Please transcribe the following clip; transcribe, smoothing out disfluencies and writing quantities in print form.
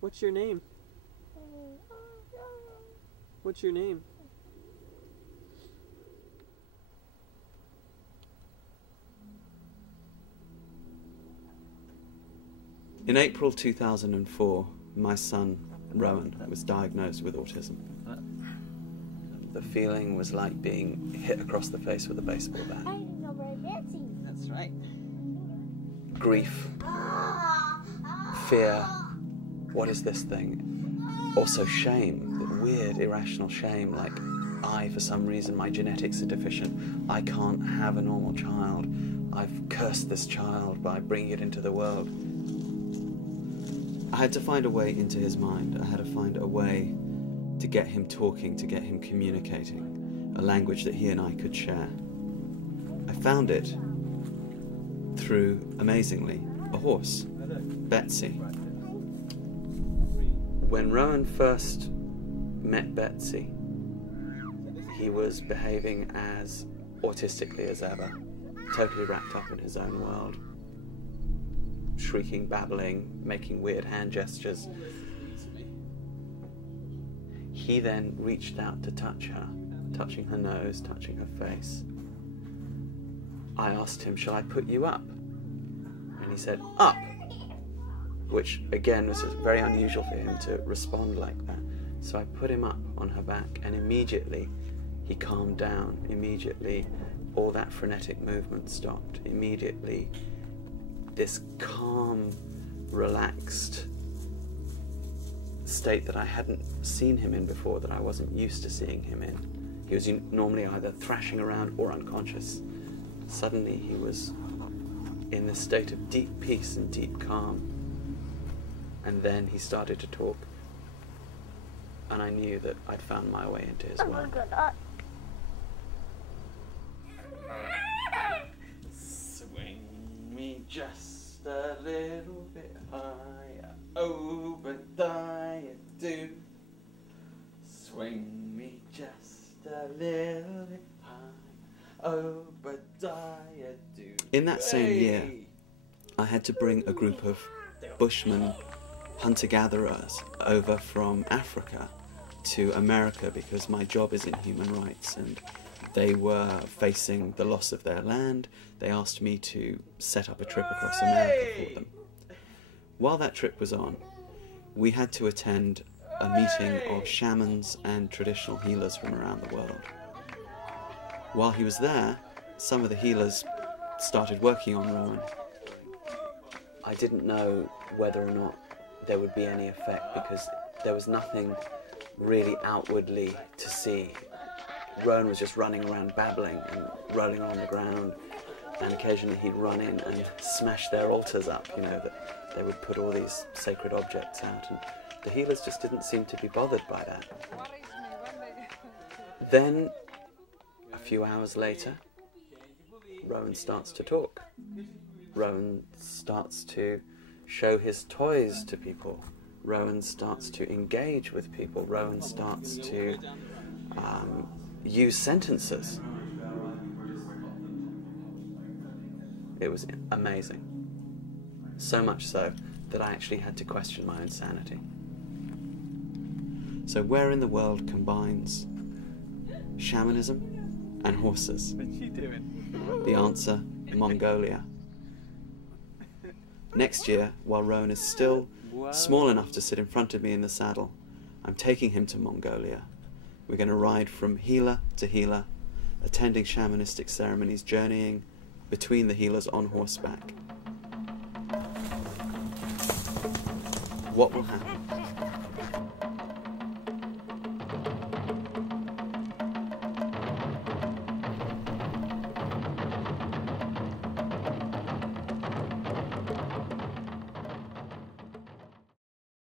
What's your name? What's your name? In April 2004, my son, Rowan, was diagnosed with autism. The feeling was like being hit across the face with a baseball bat. That's right. Grief, fear, what is this thing? Also shame, the weird, irrational shame, like for some reason, my genetics are deficient. I can't have a normal child. I've cursed this child by bringing it into the world. I had to find a way into his mind. I had to find a way to get him talking, to get him communicating, a language that he and I could share. I found it through, amazingly, a horse, Betsy. When Rowan first met Betsy, he was behaving as autistically as ever, totally wrapped up in his own world, shrieking, babbling, making weird hand gestures. He then reached out to touch her, touching her nose, touching her face. I asked him, shall I put you up? And he said, up! Which, again, was very unusual for him to respond like that. So I put him up on her back, and immediately he calmed down. Immediately, all that frenetic movement stopped. Immediately, this calm, relaxed state that I hadn't seen him in before, that I wasn't used to seeing him in. He was normally either thrashing around or unconscious. Suddenly he was in this state of deep peace and deep calm. And then he started to talk, and I knew that I'd found my way into his world. Swing me just a little bit higher, Obadiah do. Swing me just a little bit higher, Obadiah do. In that same year, I had to bring a group of Bushmen, hunter-gatherers, over from Africa to America because my job is in human rights, and they were facing the loss of their land. They asked me to set up a trip across America for them. While that trip was on, we had to attend a meeting of shamans and traditional healers from around the world. While he was there, some of the healers started working on Rowan. I didn't know whether or not there would be any effect because there was nothing really outwardly to see. Rowan was just running around babbling and rolling on the ground, and occasionally he'd run in and smash their altars up, you know, that they would put all these sacred objects out, and the healers just didn't seem to be bothered by that. Then, a few hours later, Rowan starts to talk. Rowan starts to show his toys to people. Rowan starts to engage with people. Rowan starts to use sentences. It was amazing. So much so that I actually had to question my own sanity. So where in the world combines shamanism and horses? What's she doing? The answer, Mongolia. Next year, while Rowan is still small enough to sit in front of me in the saddle, I'm taking him to Mongolia. We're going to ride from healer to healer, attending shamanistic ceremonies, journeying between the healers on horseback. What will happen?